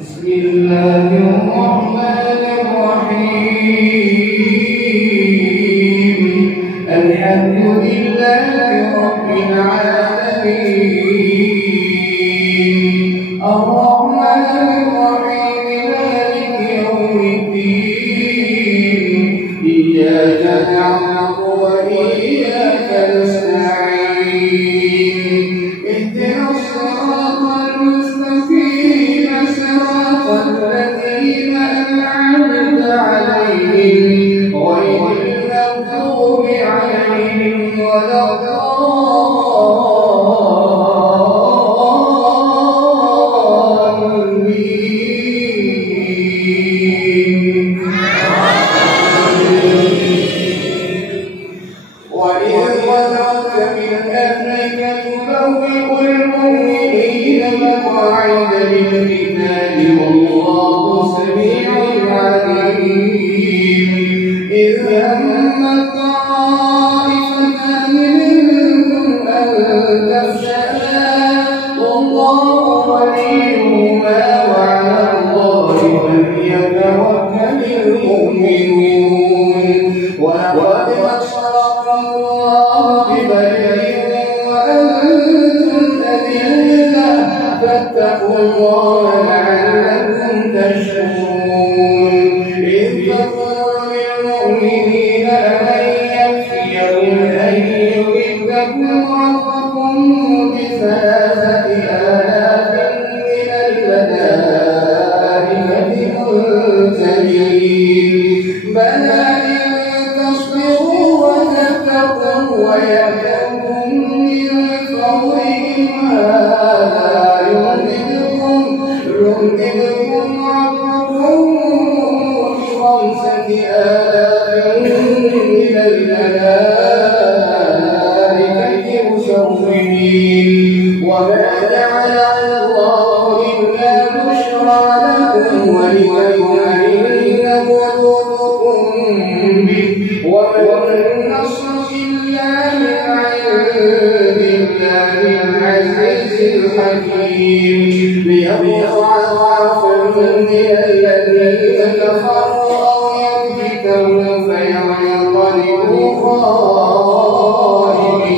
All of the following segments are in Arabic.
بسم الله الرحمن الرحيم. الحمد لله رب العالمين، الرحمن الرحيم، مالك يوم الدين. إياك نعبد وإياك نستعين. اهدنا الصراط المستقيم، صراط الذين أنعمت عليهم غير المغضوب عليهم ولا الضالين. وإذ غدوت من أهلك تبوئ المؤمنين مقاعد للقتال والله سميع عليم. إذ همت طائفتان منكم أن تفشلا والله وليهما وعلى الله فليتوكل المؤمنون. ولقد نصركم الله ببدر وأنتم أذلة فاتقوا الله لعلكم تشكرون. إذ تقول للمؤمنين ألن يكفيكم أن يمدكم ربكم ب3,000 من الملائكة منزلين. بلى إن تصبروا وتتقوا ويأتكم من فضلهم يمددكم ربكم ب5,000 من الملائكة مسومين. وما جعل الله إلا بشرى لكم ولتطمئن قلوبكم به وما النصر إلا من عند الله العزيز الحكيم. ليقطع ضعفا من الذين كفروا أو يكبتهم فينقلبوا خائبين.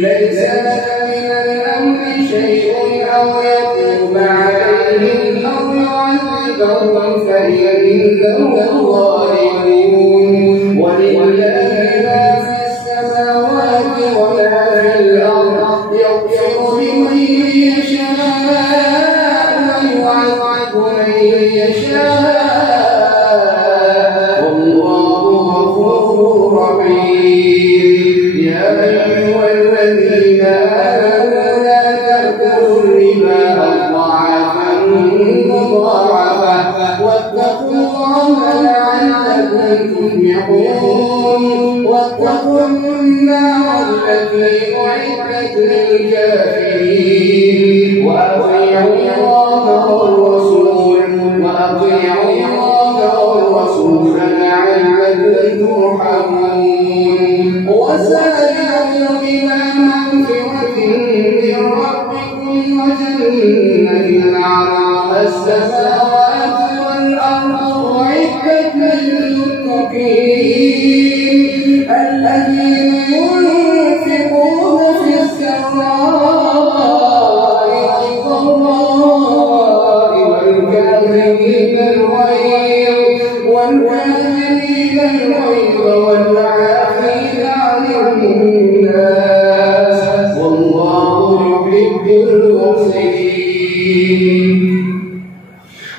ليس لك من الأمر شيء أو يتوب عليهم أو يعذبهم فإنهم ظالمون. ولله ما في السماوات وما في الأرض يغفر لمن يشاء ويعذب من يشاء والله غفور رحيم. يا أيها الذين آمنوا لا تأكلوا الربا أضعافا مضاعفة واتقوا الله لعلكم تفلحون. واتقوا النار التي أعدت للكافرين. وأطيعوا الله والرسول لعلكم ترحمون. وسارعوا إلى مغفرة من ربكم وجنة عرضها السماوات والأرض أعدت للمتقين الذين ينفقون في السراء والضراء والكاظمين الغيظ والعافين عن الناس والله يحب المحسنين.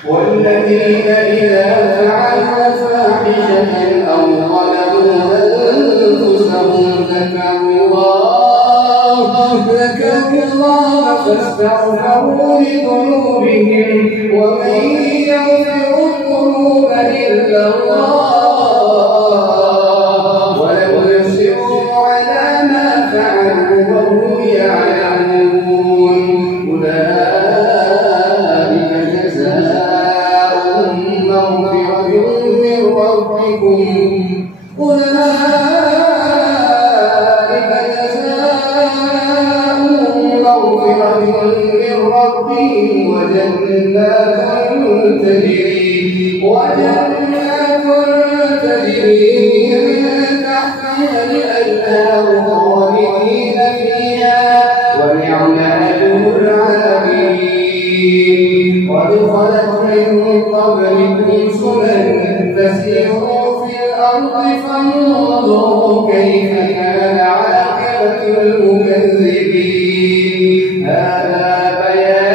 والذين إذا فعلوا فاحشة أو ظلموا أنفسهم ذكروا الله فاستغفروا لذنوبهم ومن يغفر الذنوب إلا الله ولم يصروا على ما فعلوا وهم يعلمون. أولئك جزاؤهم مغفرة من ربكم مغفرة من ربكم وجنات تجري من تحتها الأنهار خالدين فيها ونعم أجر العاملين. قد خلت من قبلكم سنن فسيروا في الأرض فانظروا كيف كان عاقبة المكذبين. هذا بيان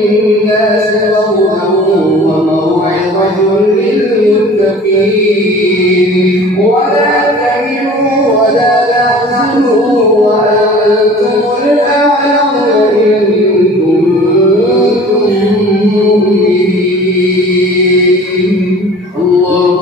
للناس وموعظة للمتقين. ولا تهنوا ولا تحزنوا وأنتم الأعلون إن كنتم مؤمنين. الله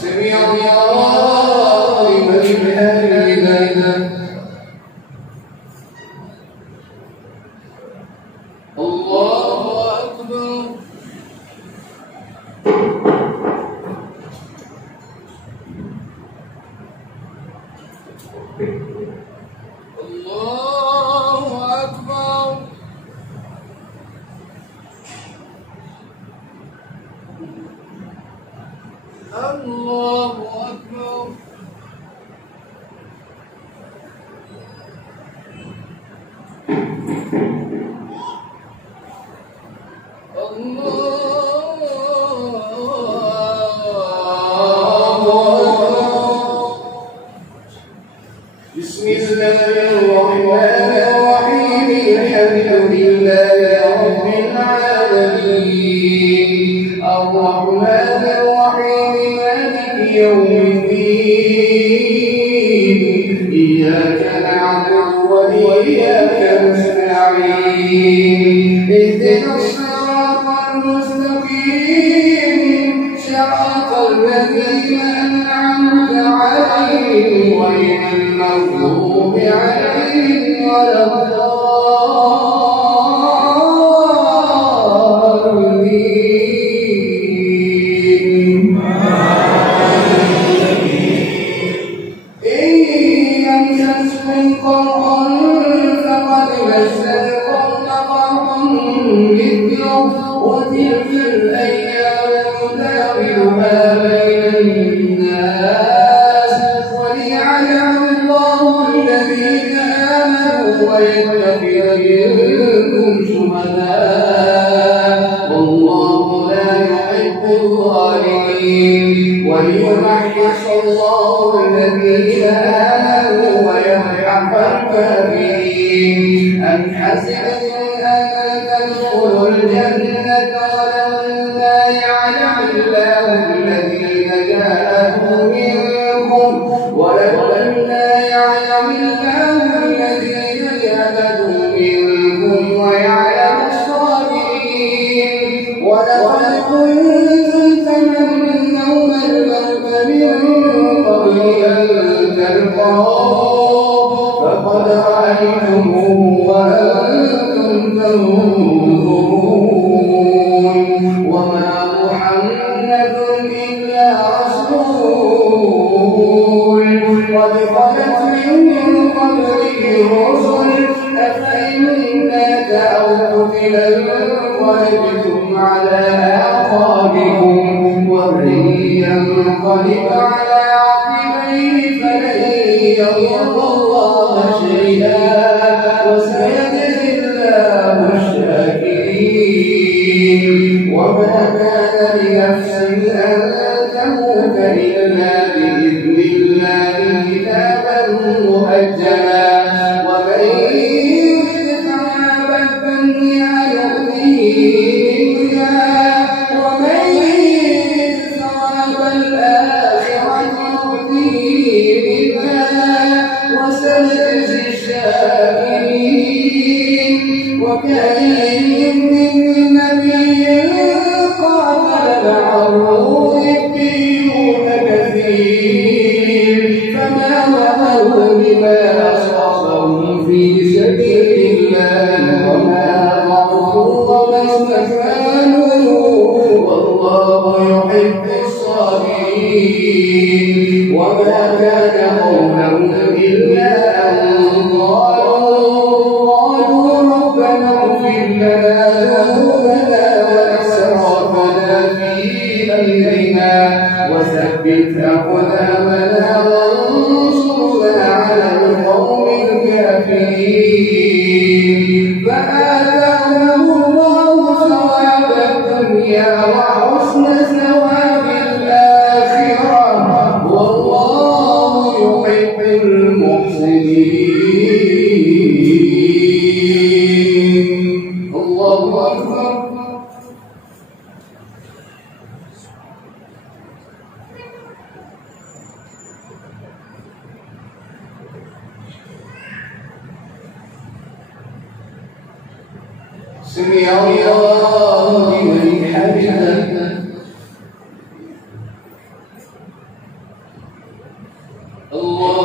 سمع الله لمن حمده. الله أكبر. الله أكبر. الله أكبر. بسم الله الرحمن الرحيم. الحمد لله رب العالمين الرحمن الرحيم مالك يوم الدين. إياك نعبد وإياك نستعين. اهدنا الصراط المستقيم صراط الذين أنعمت عليهم غير المغضوب عليهم ولا الضالين. إن يمسسكم قرح فقد مس القوم قرح مثله وتلك الأيام نداولها بين الناس وليعلم الله الذين آمنوا ويتخذ منكم شهداء والله لا يحب الظالمين. وليمحص الله الذين آمنوا ويمحق الكافرين. أم حسبتم أن تدخلوا الجنة ولما يعلم الله الذين جاهدوا منكم ويعلم الصابرين. ولقد كنتم تمنون الموت من قبل أن تلقوه فقد رأيتموه وأنتم تنظرون. وما محمد إلا رسول قد خلت من قبله الرسل أفإن مات أو قتل انقلبتم على أعقابكم ومن ينقلب على عقبيه فلن يضر الله شيئا وسيجزي الله الشاكرين. وما كان لنفس أن تموت إلا بإذن الله كتابا مؤجلا. ومن يرد ثواب الدنيا يؤتيه منها ومن يرد ثواب الآخرة يؤتيه منها وسنجزي الشاكرين. وكأين من نبي قاتل معه ربيون كثير وما كان قولهم إلا أن قالوا ربنا اغفر لنا ذنوبنا وإسرافنا في أمرنا وثبت أقدامنا وانصرنا على القوم الكافرين فآتاهم الله ثواب الدنيا وحسن ثواب الآخرة والله يحب المحسنين. الله أكبر. سمع الله لمن حمده. الله